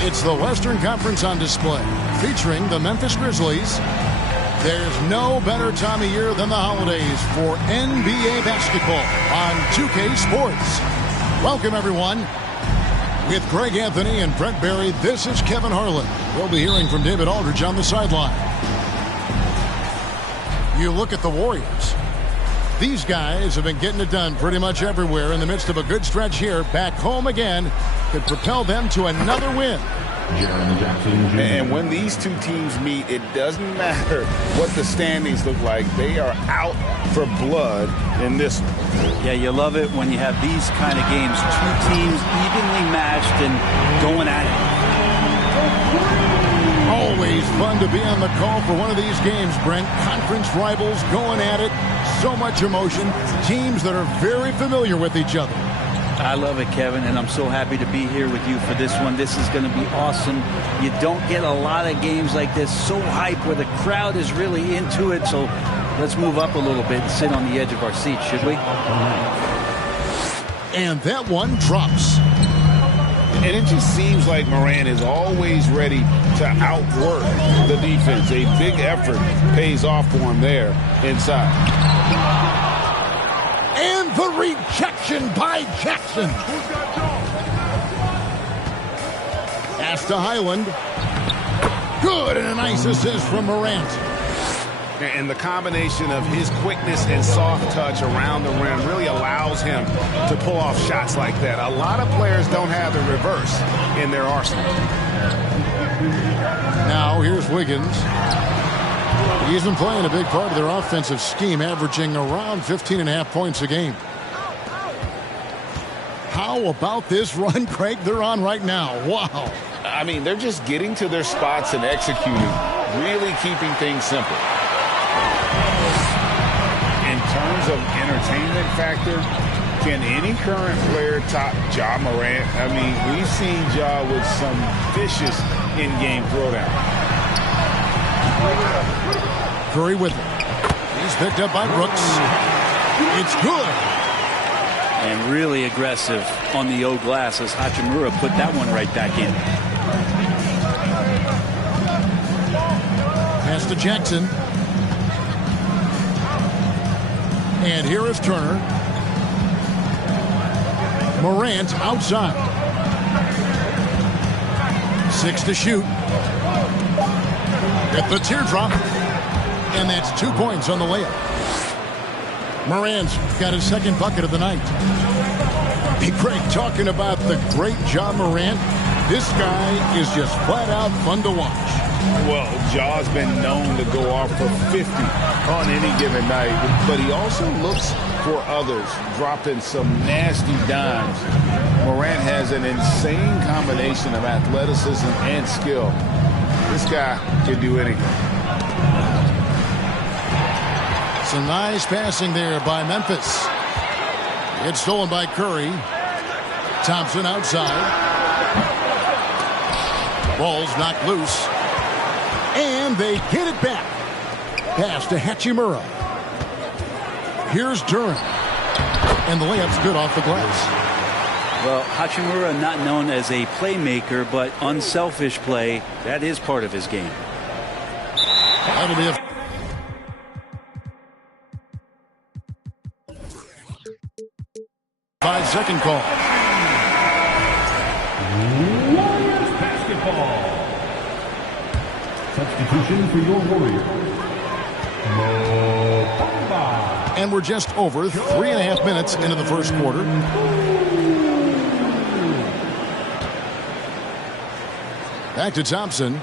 It's the Western Conference on display, featuring the Memphis Grizzlies. There's no better time of year than the holidays for NBA basketball on 2K Sports. Welcome, everyone. With Greg Anthony and Brent Barry, this is Kevin Harlan. We'll be hearing from David Aldridge on the sideline. You look at the Warriors. These guys have been getting it done pretty much everywhere in the midst of a good stretch here. Back home again could propel them to another win. And when these two teams meet, it doesn't matter what the standings look like. They are out for blood in this one. Yeah, you love it when you have these kind of games. Two teams evenly matched and going at it. Always fun to be on the call for one of these games, Brent. Conference rivals going at it. So much emotion. Teams that are very familiar with each other. I love it, Kevin, and I'm so happy to be here with you for this one. This is going to be awesome. You don't get a lot of games like this, so hype, where the crowd is really into it. So let's move up a little bit and sit on the edge of our seats, should we? And that one drops. And it just seems like Morant is always ready to outwork the defense. A big effort pays off for him there inside. And the rejection by Jackson. Pass to Highland. Good, and a nice assist from Morant. And the combination of his quickness and soft touch around the rim really allows him to pull off shots like that. A lot of players don't have the reverse in their arsenal. Now here's Wiggins. He's been playing a big part of their offensive scheme, averaging around 15.5 points a game. How about this run, Craig, they're on right now? Wow. I mean, they're just getting to their spots and executing, really keeping things simple. In terms of entertainment factor, can any current player top Ja Morant? I mean, we've seen Ja with some vicious in-game throwdown. Curry with it. He's picked up by Brooks. It's good. And really aggressive on the O glass as Hachimura put that one right back in. Pass to Jackson. And here is Turner. Morant outside. 6 to shoot. At the teardrop. And that's 2 points on the layup. Morant's got his second bucket of the night. Hey, Craig, talking about the great Ja Morant, this guy is just flat out fun to watch. Well, Ja's been known to go off for 50 on any given night, but he also looks for others, dropping some nasty dimes. Morant has an insane combination of athleticism and skill. This guy can do anything. Some nice passing there by Memphis. It's stolen by Curry. Thompson outside. Ball's knocked loose. And they get it back. Pass to Hachimura. Here's Durant. And the layup's good off the glass. Well, Hachimura not known as a playmaker, but unselfish play, that is part of his game. That'll be a 5-second call. Warriors basketball. Substitution for your Warriors. And we're just over 3.5 minutes into the first quarter. Back to Thompson.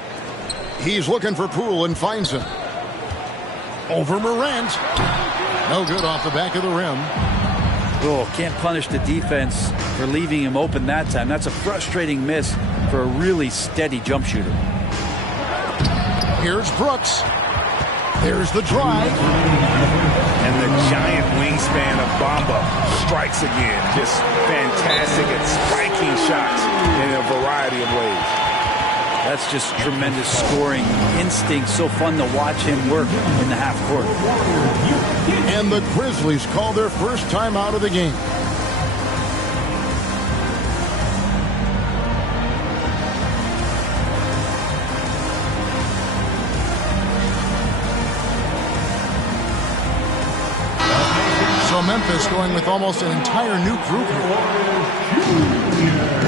He's looking for Poole and finds him. Over Morant. No good off the back of the rim. Oh, can't punish the defense for leaving him open that time. That's a frustrating miss for a really steady jump shooter. Here's Brooks. There's the drive. And the giant wingspan of Bamba strikes again. Just fantastic at spiking shots in a variety of ways. That's just tremendous scoring instinct. So fun to watch him work in the half court. And the Grizzlies call their first time out of the game. So Memphis going with almost an entire new group here.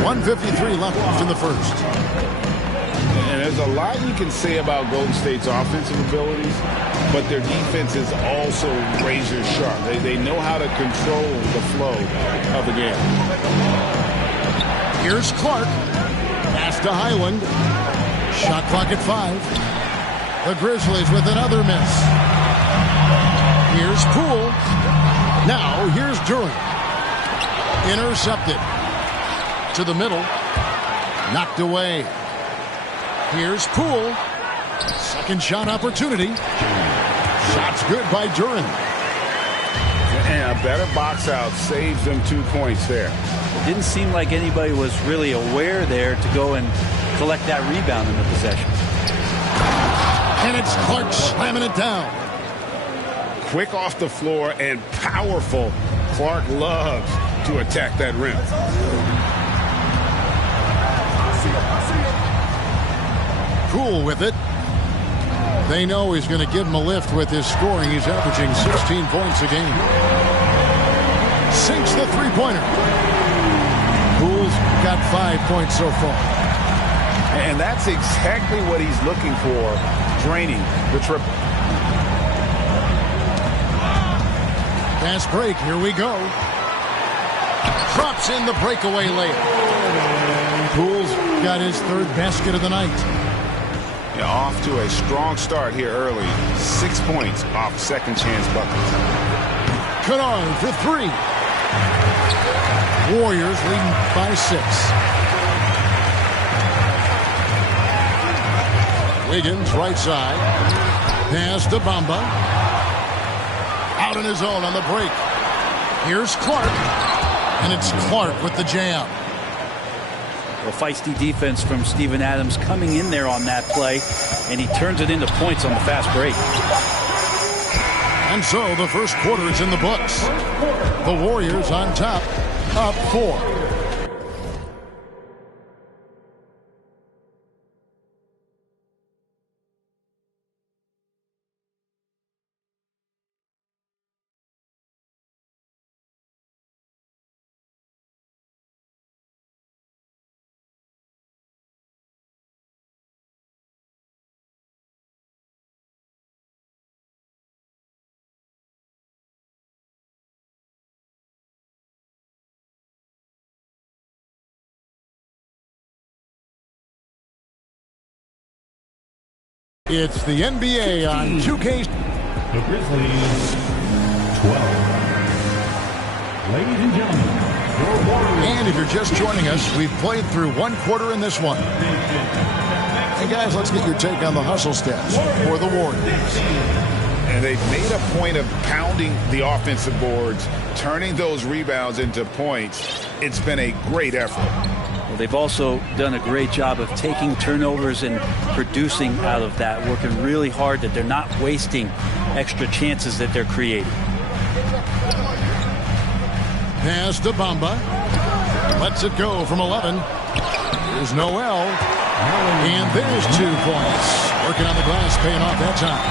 1:53 left in the first. And there's a lot you can say about Golden State's offensive abilities, but their defense is also razor sharp. They know how to control the flow of the game. Here's Clark. Pass to Highland. Shot clock at 5. The Grizzlies with another miss. Here's Poole. Now here's Durant. Intercepted. To the middle. Knocked away. Here's Poole. Second shot opportunity. Shot's good by Durant. And a better box out saves them 2 points there. It didn't seem like anybody was really aware there to go and collect that rebound in the possession. And it's Clark slamming it down. Quick off the floor and powerful. Clark loves to attack that rim. Poole with it. They know he's going to give him a lift with his scoring. He's averaging 16 points a game. Sinks the three-pointer. Poole's got 5 points so far. And that's exactly what he's looking for, draining the triple. Fast break, here we go. Drops in the breakaway layup. Poole's got his third basket of the night. Yeah, off to a strong start here early. 6 points off second chance buckets. Kennard for 3. Warriors leading by 6. Wiggins right side. Pass to Bamba. Out in his own on the break. Here's Clark. And it's Clark with the jam. A feisty defense from Steven Adams coming in there on that play, and he turns it into points on the fast break. And so the first quarter is in the books. The Warriors on top, up 4. It's the NBA on 2K. The Grizzlies 12. Ladies and gentlemen, your Warriors. And if you're just joining us, we've played through one quarter in this one. And guys, let's get your take on the hustle stats for the Warriors. And they've made a point of pounding the offensive boards, turning those rebounds into points. It's been a great effort. Well, they've also done a great job of taking turnovers and producing out of that, working really hard that they're not wasting extra chances that they're creating. Pass to Bamba. Lets it go from 11. Here's Noel. And there's 2 points. Working on the glass, paying off that time.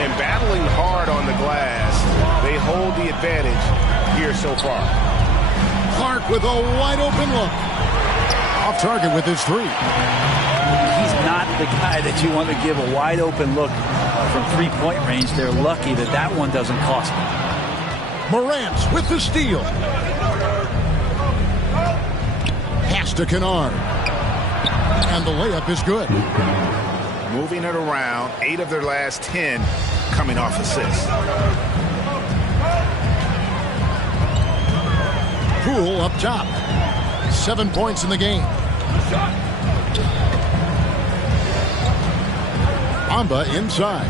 And battling hard on the glass, they hold the advantage here so far. Clark with a wide open look. Off target with his 3. He's not the guy that you want to give a wide open look from 3-point range. They're lucky that that one doesn't cost them. Morant with the steal. Pass to Kennard. And the layup is good. Moving it around, 8 of their last 10 coming off assists. Poole up top. 7 points in the game. Bamba inside.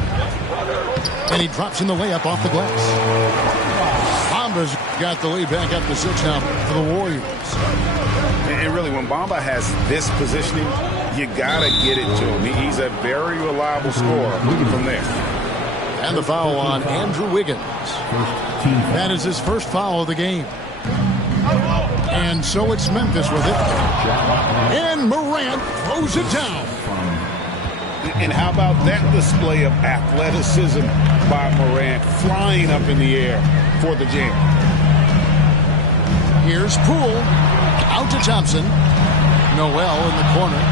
And he drops in the layup off the glass. Bamba's got the lead back up to 6 now for the Warriors. And really, when Bamba has this positioning, you got to get it to him. He's a very reliable scorer from there. And the foul on Andrew Wiggins. That is his first foul of the game. And so it's Memphis with it. And Morant throws it down. And how about that display of athleticism by Morant, flying up in the air for the jam. Here's Poole. Out to Thompson. Noel in the corner.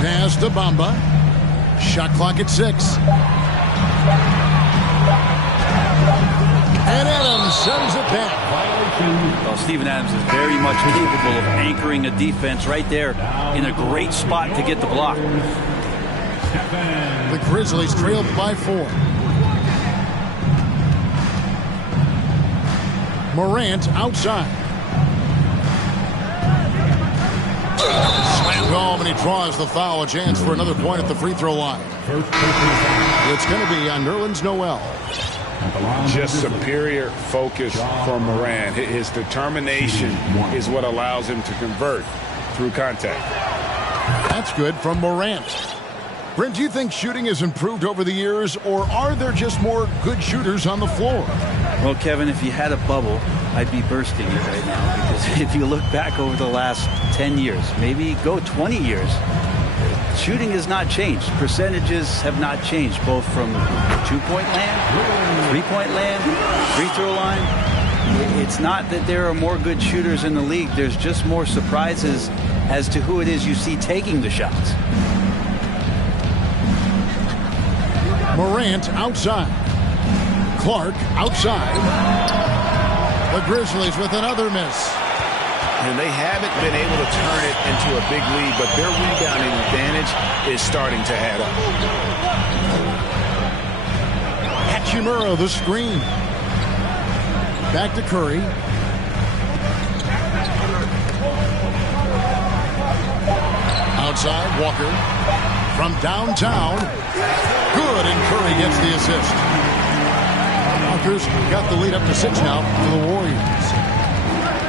Pass to Bamba. Shot clock at 6. And Adams sends it back. Well, Steven Adams is very much capable of anchoring a defense right there in a great spot to get the block. The Grizzlies trailed by 4. Morant outside. Slammed home, and he draws the foul. A chance for another point at the free throw line. It's going to be on Nerlens Noel. Just superior focus from Morant. His determination is what allows him to convert through contact. That's good from Morant. Brent, do you think shooting has improved over the years, or are there just more good shooters on the floor? Well, Kevin, if you had a bubble, I'd be bursting it right now, because if you look back over the last 10 years, maybe go 20 years, shooting has not changed. Percentages have not changed, both from 2-point land, 3-point land, free throw line. It's not that there are more good shooters in the league. There's just more surprises as to who it is you see taking the shots. Morant outside. Clark outside. The Grizzlies with another miss. And they haven't been able to turn it into a big lead, but their rebounding advantage is starting to add up. Hachimura the screen. Back to Curry. Outside, Walker. From downtown. Good, and Curry gets the assist. Walker's got the lead up to 6 now for the Warriors.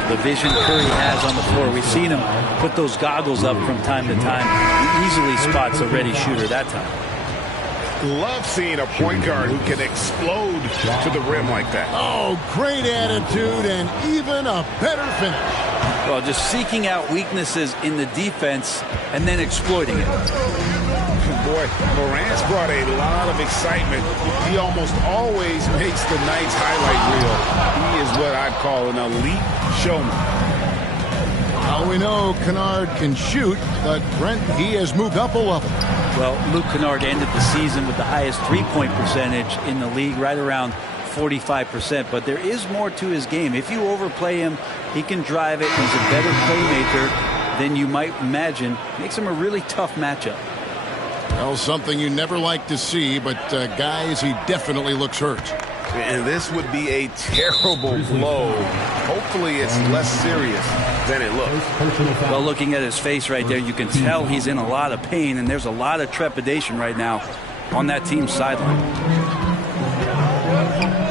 The vision Curry has on the floor. We've seen him put those goggles up from time to time. He easily spots a ready shooter that time. Love seeing a point guard who can explode to the rim like that. Oh, great attitude and even a better finish. Well, just seeking out weaknesses in the defense and then exploiting it. Boy, Morant's brought a lot of excitement. He almost always makes the night's highlight reel. He is what I'd call an elite showman. Now we know Kennard can shoot, but Brent, he has moved up a level. Well, Luke Kennard ended the season with the highest three-point percentage in the league, right around 45%. But there is more to his game. If you overplay him, he can drive it. He's a better playmaker than you might imagine. Makes him a really tough matchup. Well, something you never like to see, but guys, he definitely looks hurt. And this would be a terrible blow. Hopefully it's less serious than it looks. Well, looking at his face right there, you can tell he's in a lot of pain, and there's a lot of trepidation right now on that team's sideline.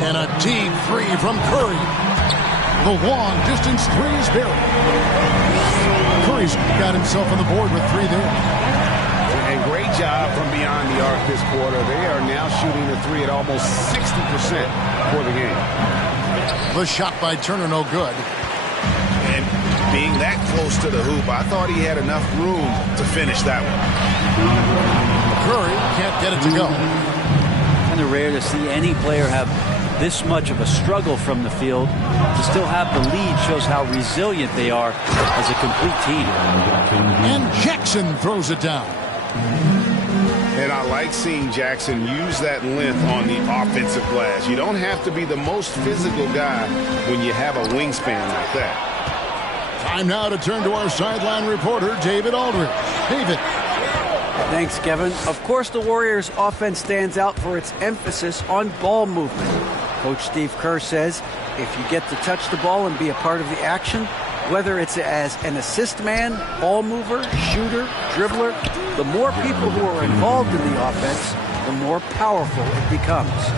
And a deep three from Curry. The long-distance three is buried. Curry's got himself on the board with 3 there. And great job from beyond the arc this quarter. They are now shooting the 3 at almost 60% for the game. The shot by Turner, no good. And being that close to the hoop, I thought he had enough room to finish that one. Curry can't get it to go. Kind of rare to see any player have this much of a struggle from the field. To still have the lead shows how resilient they are as a complete team. And Jackson throws it down. And I like seeing Jackson use that length on the offensive glass. You don't have to be the most physical guy when you have a wingspan like that. Time now to turn to our sideline reporter, David Aldridge. David. Thanks, Kevin. Of course, the Warriors' offense stands out for its emphasis on ball movement. Coach Steve Kerr says if you get to touch the ball and be a part of the action, whether it's as an assist man, ball mover, shooter, dribbler, the more people who are involved in the offense, the more powerful it becomes.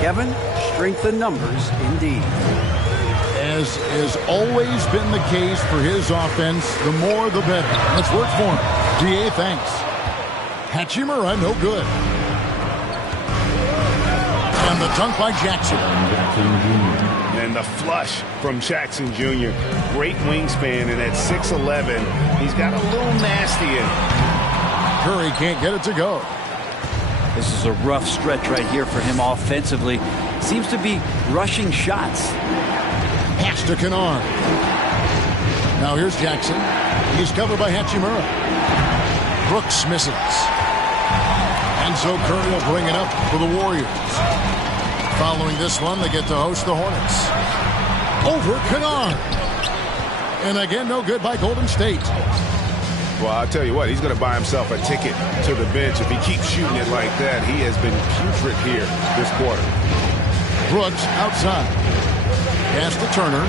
Kevin, strength in numbers indeed. As has always been the case for his offense, the more the better. Let's work for him. DA, thanks. Hachimura, no good. And the dunk by Jackson. And the flush from Jackson Jr. Great wingspan, and at 6'11", he's got a little nasty in him. Curry can't get it to go. This is a rough stretch right here for him offensively. Seems to be rushing shots. Pass to Kennard. Now here's Jackson. He's covered by Hachimura. Brooks misses. And so Curry will bring it up for the Warriors. Following this one, they get to host the Hornets. Over Kennard. And again, no good by Golden State. Well, I'll tell you what, he's going to buy himself a ticket to the bench if he keeps shooting it like that. He has been putrid here this quarter. Brooks outside. Pass to Turner.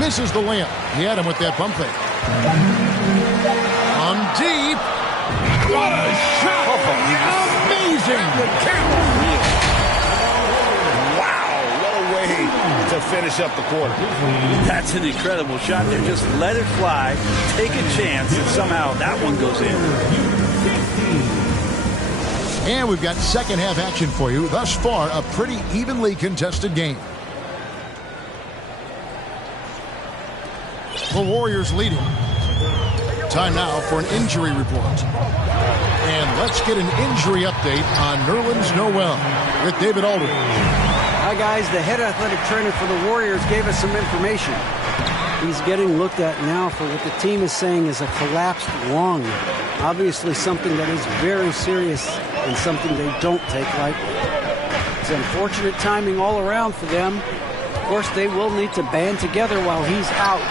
Misses the layup. He had him with that pump fake. On deep. What a shot! Amazing! Wow, what a way to finish up the quarter. That's an incredible shot there. Just let it fly, take a chance, and somehow that one goes in. And we've got second half action for you. Thus far, a pretty evenly contested game. The Warriors leading. Time now for an injury report. And let's get an injury update on Nerlens Noel with David Aldridge. Hi, guys. The head athletic trainer for the Warriors gave us some information. He's getting looked at now for what the team is saying is a collapsed lung. Obviously something that is very serious and something they don't take lightly. It's unfortunate timing all around for them. Of course, they will need to band together while he's out.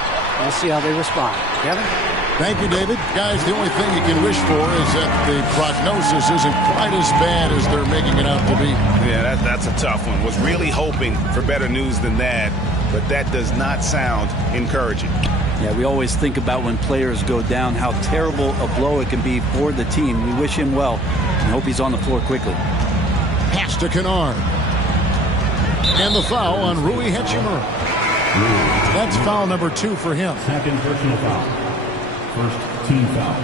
We'll see how they respond. Kevin? Thank you, David. Guys, the only thing you can wish for is that the prognosis isn't quite as bad as they're making it out to be. Yeah, that's a tough one. Was really hoping for better news than that, but that does not sound encouraging. Yeah, we always think about when players go down, how terrible a blow it can be for the team. We wish him well and hope he's on the floor quickly. Pass to Kennard. And the foul on Rui Hachimura. That's foul number 2 for him. Second personal foul. First team foul.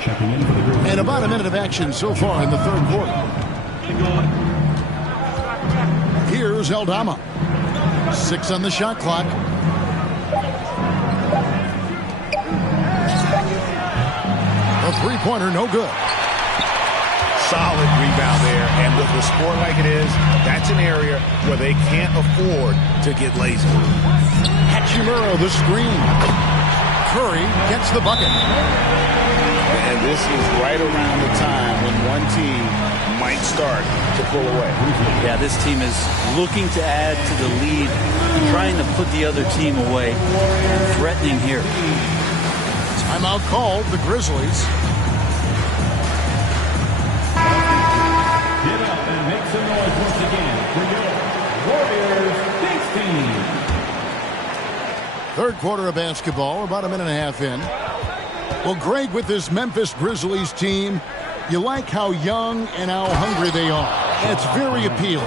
Checking in for the Grizzlies. And about a minute of action so far in the third quarter. Here's Aldama. 6 on the shot clock. A three-pointer, no good. Solid rebound there, and with the score like it is, that's an area where they can't afford to get lazy. Hachimura, the screen. Curry gets the bucket. And this is right around the time when one team might start to pull away. Yeah, this team is looking to add to the lead, trying to put the other team away, and threatening here. Timeout called, the Grizzlies. Get up and make some noise once again for your Warriors Big Team. Third quarter of basketball, about a minute and a half in. Well, Greg, with this Memphis Grizzlies team, you like how young and how hungry they are. It's very appealing.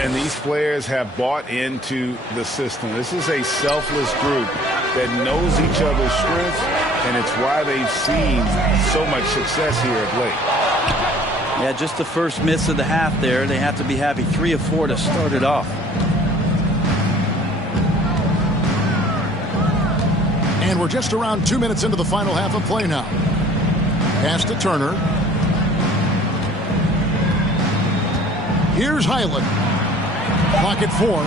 And these players have bought into the system. This is a selfless group that knows each other's strengths, and it's why they've seen so much success here of late. Yeah, just the first miss of the half there. They have to be happy. 3 of 4 to start it off. And we're just around 2 minutes into the final half of play now. Pass to Turner. Here's Highland. Clock at 4.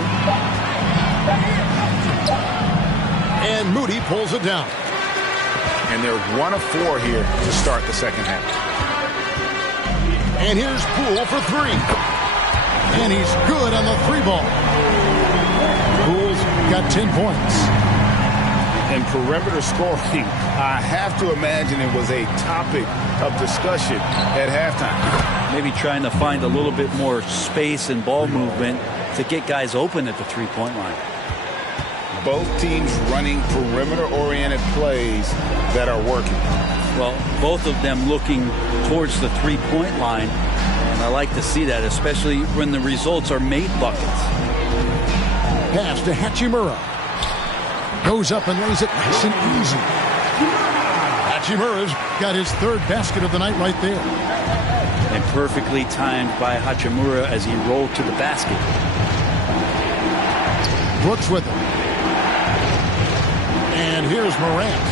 And Moody pulls it down. And they're 1 of 4 here to start the second half. And here's Poole for 3. And he's good on the 3 ball. Poole's got 10 points. And perimeter scoring, I have to imagine it was a topic of discussion at halftime. Maybe trying to find a little bit more space and ball movement to get guys open at the three-point line. Both teams running perimeter-oriented plays that are working. Well, both of them looking towards the three-point line, and I like to see that, especially when the results are made buckets. Pass to Hachimura. Goes up and lays it nice and easy. Hachimura's got his 3rd basket of the night right there. And perfectly timed by Hachimura as he rolled to the basket. Brooks with him. And here's Morant.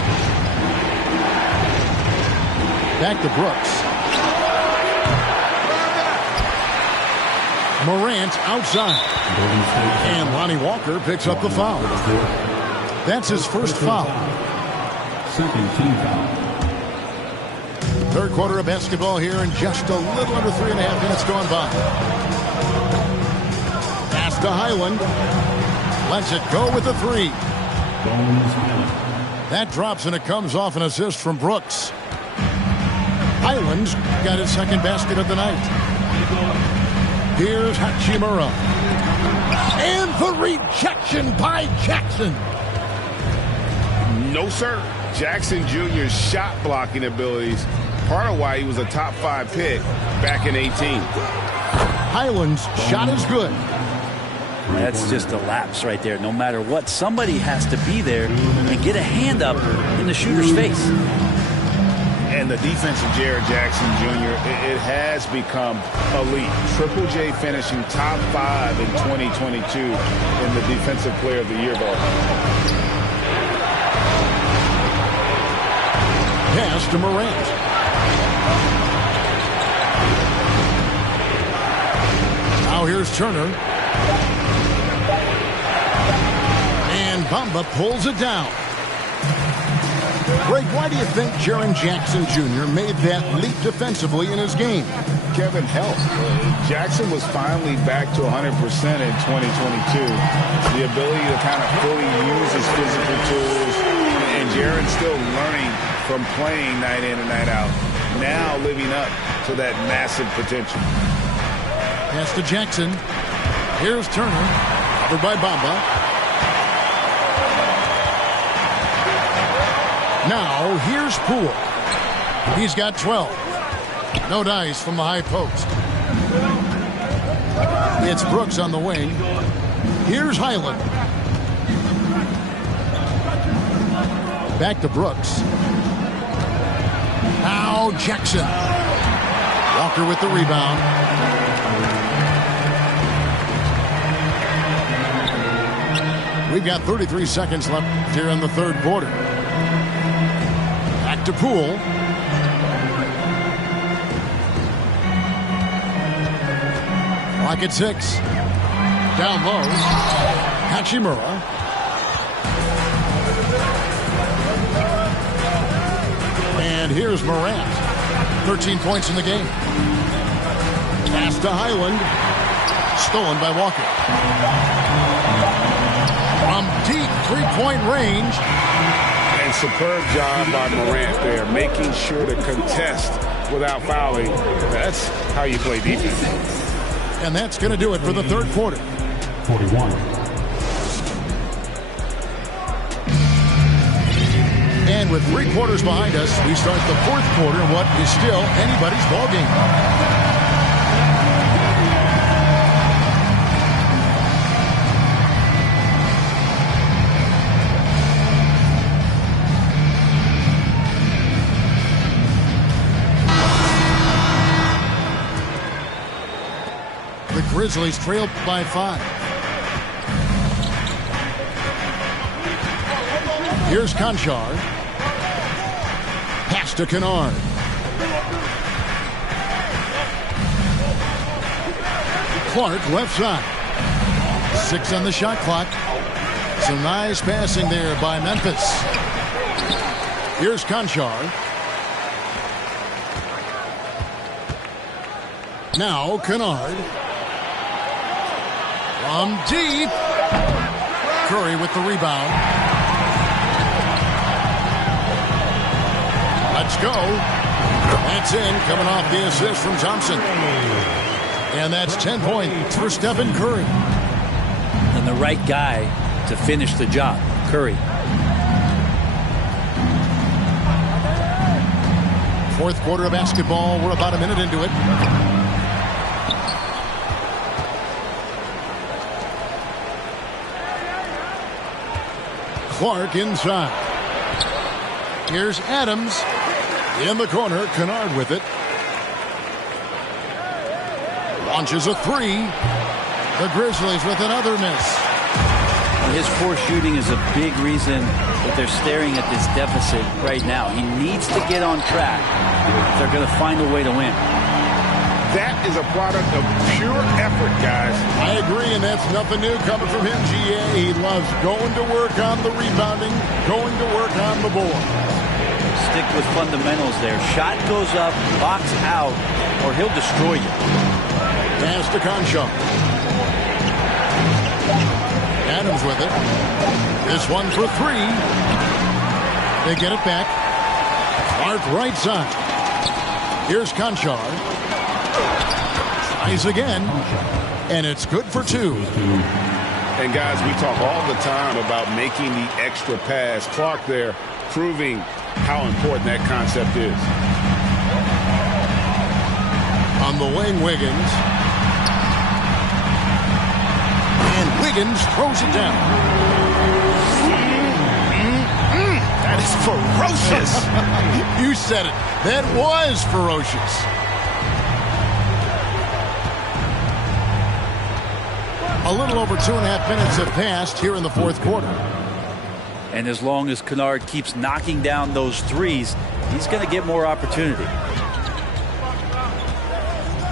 Back to Brooks. Morant outside. And Lonnie Walker picks up the foul. That's his first foul. Second team foul. Third quarter of basketball here in just a little under 3.5 minutes gone by. Pass to Highland. Lets it go with the 3. That drops and it comes off an assist from Brooks. Highland's got his 2nd basket of the night. Here's Hachimura. And the rejection by Jackson. No, sir. Jackson Jr.'s shot blocking abilities, part of why he was a top 5 pick back in 18. Highland's shot is good. That's just a lapse right there. No matter what, somebody has to be there and get a hand up in the shooter's face. And the defense of Jared Jackson Jr., it has become elite. Triple J finishing top 5 in 2022 in the Defensive Player of the Year vote. Pass to Morant. Now here's Turner. And Bamba pulls it down. Greg, why do you think Jaren Jackson Jr. made that leap defensively in his game? Kevin, help. Jackson was finally back to 100% in 2022. The ability to kind of fully use his physical tools. And Jaren's still learning from playing night in and night out. Now living up to that massive potential. Pass to Jackson. Here's Turner. Covered by Bamba. Now, here's Poole. He's got 12. No dice from the high post. It's Brooks on the wing. Here's Highland. Back to Brooks. Now Jackson. Walker with the rebound. We've got 33 seconds left here in the third quarter. Back to Poole. Clock at 6. Down low. Hachimura. And here's Morant. 13 points in the game. Pass to Highland. Stolen by Walker. From deep three-point range. And superb job by Morant there, making sure to contest without fouling. That's how you play defense. And that's going to do it for the third quarter. 41. And with 3 quarters behind us, we start the fourth quarter in what is still anybody's ball game. Grizzlies trailed by 5. Here's Conchar. Pass to Kennard. Clark left side. 6 on the shot clock. Some nice passing there by Memphis. Here's Conchar. Now Kennard. From deep. Curry with the rebound. Let's go. That's in, coming off the assist from Thompson. And that's 10 points for Stephen Curry. And the right guy to finish the job, Curry. Fourth quarter of basketball. We're about a minute into it. Clark inside. Here's Adams in the corner. Kennard with it. Launches a 3. The Grizzlies with another miss. His poor shooting is a big reason that they're staring at this deficit right now. He needs to get on track if they're going to find a way to win. That is a product of pure effort, guys. I agree, and that's nothing new coming from him, GA. He loves going to work on the rebounding, going to work on the board. Stick with fundamentals there. Shot goes up, box out, or he'll destroy you. Pass to Conchar. Adams with it. This one for 3. They get it back. Clark right side. Here's Conchar. Tries again. And it's good for 2. And guys, we talk all the time about making the extra pass. Clark there proving how important that concept is. On the wing, Wiggins. And Wiggins throws it down. That is ferocious. You said it. That was ferocious. A little over 2.5 minutes have passed here in the fourth quarter. And as long as Kennard keeps knocking down those threes, he's going to get more opportunity.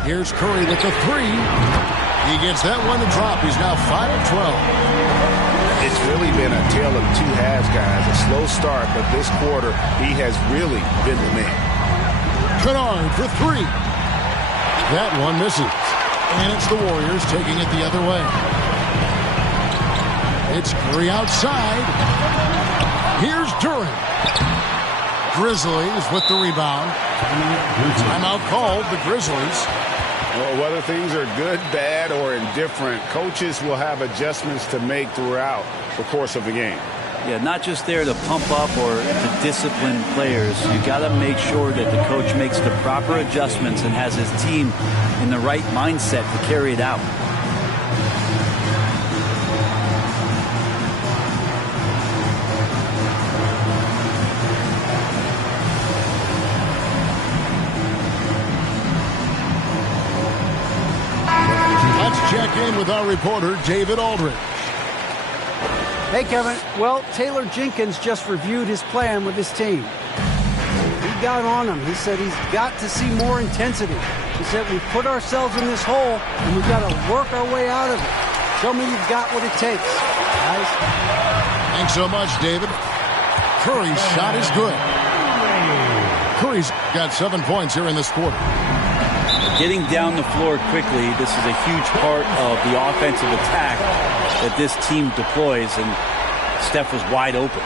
Here's Curry with the 3. He gets that one to drop. He's now 5 of 12. It's really been a tale of 2 halves, guys. A slow start, but this quarter, he has really been the man. Kennard for 3. That one misses. And it's the Warriors taking it the other way. It's Curry outside. Here's Durant. Grizzlies with the rebound. Timeout called, the Grizzlies. Well, whether things are good, bad, or indifferent, coaches will have adjustments to make throughout the course of the game. Yeah, not just there to pump up or to discipline players. You got to make sure that the coach makes the proper adjustments and has his team in the right mindset to carry it out. Let's check in with our reporter, David Aldridge. Hey, Kevin. Well, Taylor Jenkins just reviewed his plan with his team. He got on him. He said he's got to see more intensity. He said we put ourselves in this hole, and we've got to work our way out of it. Show me you've got what it takes, guys. Thanks so much, David. Curry's shot is good. Curry's got 7 points here in this quarter. Getting down the floor quickly, this is a huge part of the offensive attack that this team deploys, and Steph was wide open.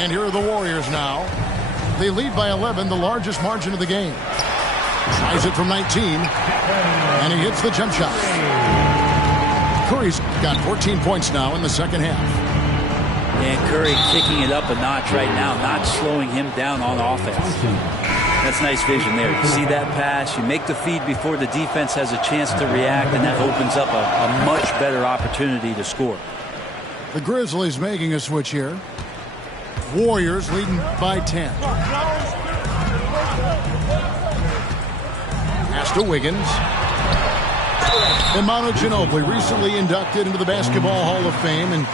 And here are the Warriors now. They lead by 11, the largest margin of the game. Tries it from 19, and he hits the jump shot. Curry's got 14 points now in the second half. And Curry kicking it up a notch right now, not slowing him down on offense. That's nice vision there. You see that pass, you make the feed before the defense has a chance to react, and that opens up a much better opportunity to score. The Grizzlies making a switch here. Warriors leading by 10. to Wiggins. And Manu Ginobili, recently inducted into the Basketball Hall of Fame, and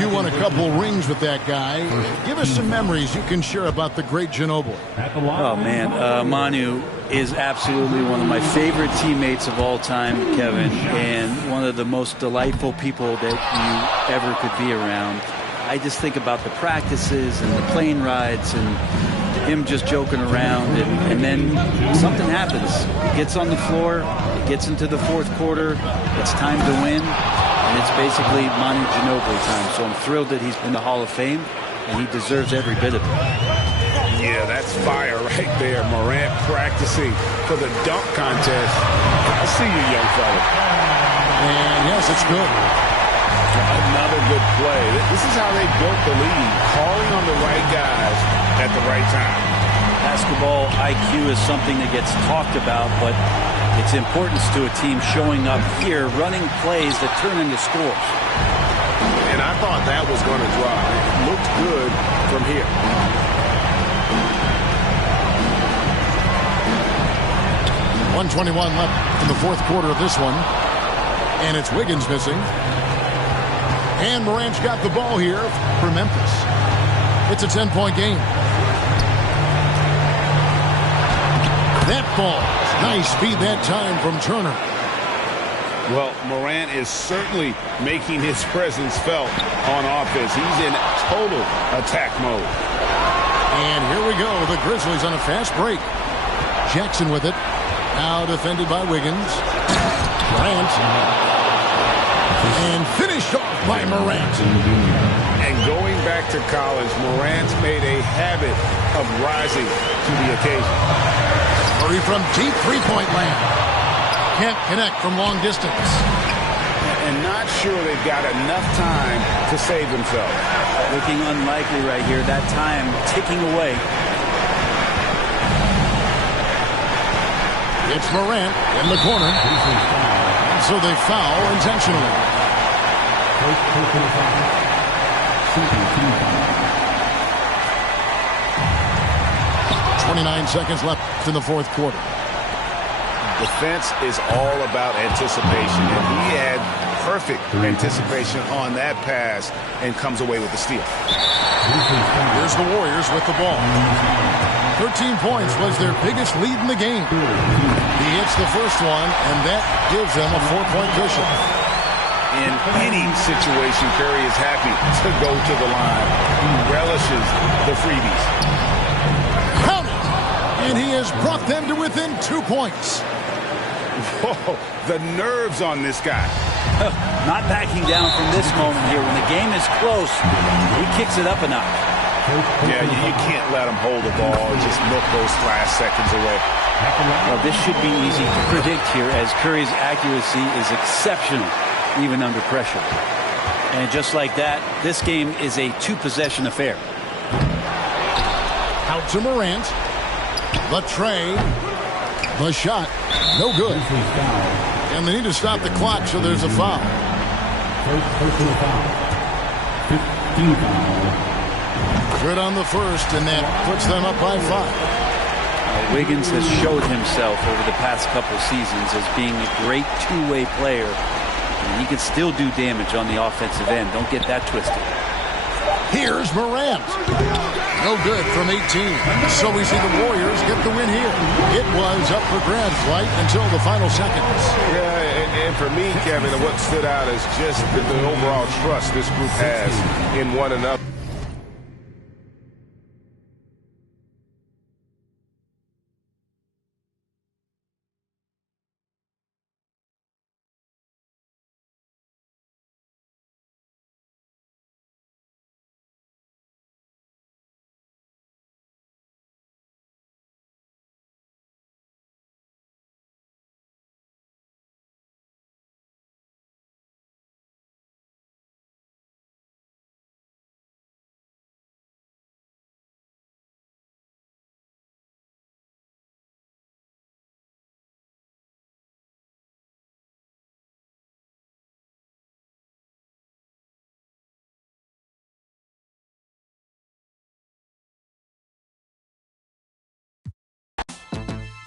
you won a couple rings with that guy. Give us some memories you can share about the great Ginobili. Oh, man. Manu is absolutely one of my favorite teammates of all time, Kevin, and one of the most delightful people that you ever could be around. I just think about the practices and the plane rides and him just joking around, and then something happens. He gets on the floor, it gets into the fourth quarter, it's time to win, and it's basically Manu Ginobili time. So I'm thrilled that he's in the Hall of Fame, and he deserves every bit of it. Yeah, that's fire right there. Morant practicing for the dunk contest. I see you, young fella. And yes, it's good. Another good play. This is how they built the lead, calling on the right guys at the right time. Basketball IQ is something that gets talked about, but its importance to a team showing up here, running plays that turn into scores. And I thought that was going to drop. It looked good from here. .121 left in the fourth quarter of this one. And it's Wiggins missing. And Morant's got the ball here for Memphis. It's a 10-point game. That ball. Nice speed that time from Turner. Well, Morant is certainly making his presence felt on offense. He's in total attack mode. And here we go. The Grizzlies on a fast break. Jackson with it. Now defended by Wiggins. Morant. And finished off by Morant. And going back to college, Morant's made a habit of rising to the occasion. Murray from deep three-point land. Can't connect from long distance. And not sure they've got enough time to save themselves. Looking unlikely right here. That time ticking away. It's Morant in the corner. And so they foul intentionally. 29 seconds left in the fourth quarter. Defense is all about anticipation, and he had perfect anticipation on that pass and comes away with the steal. Here's the Warriors with the ball. 13 points was their biggest lead in the game. He hits the first one, and that gives them a 4-point cushion. In any situation, Curry is happy to go to the line. He relishes the freebies. Count it! And he has brought them to within 2 points. Whoa, the nerves on this guy. Not backing down from this moment here. When the game is close, he kicks it up a notch. Yeah, you can't let him hold the ball and just milk those last seconds away. Well, this should be easy to predict here, as Curry's accuracy is exceptional, even under pressure. And just like that, this game is a two-possession affair. Out to Morant. The tray. The shot. No good. And they need to stop the clock, so there's a foul. Good on the first, and that puts them up by 5. Wiggins has showed himself over the past couple seasons as being a great two-way player. And he can still do damage on the offensive end. Don't get that twisted. Here's Morant. No good from 18. So we see the Warriors get the win here. It was up for grabs right until the final seconds. Yeah, and for me, Kevin, what stood out is just the overall trust this group has in one another.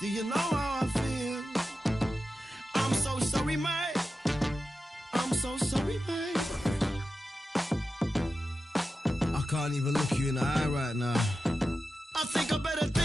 Do you know how I feel? sorry, man. I'm so sorry, man. I can't even look you in the eye right now. I think I better think.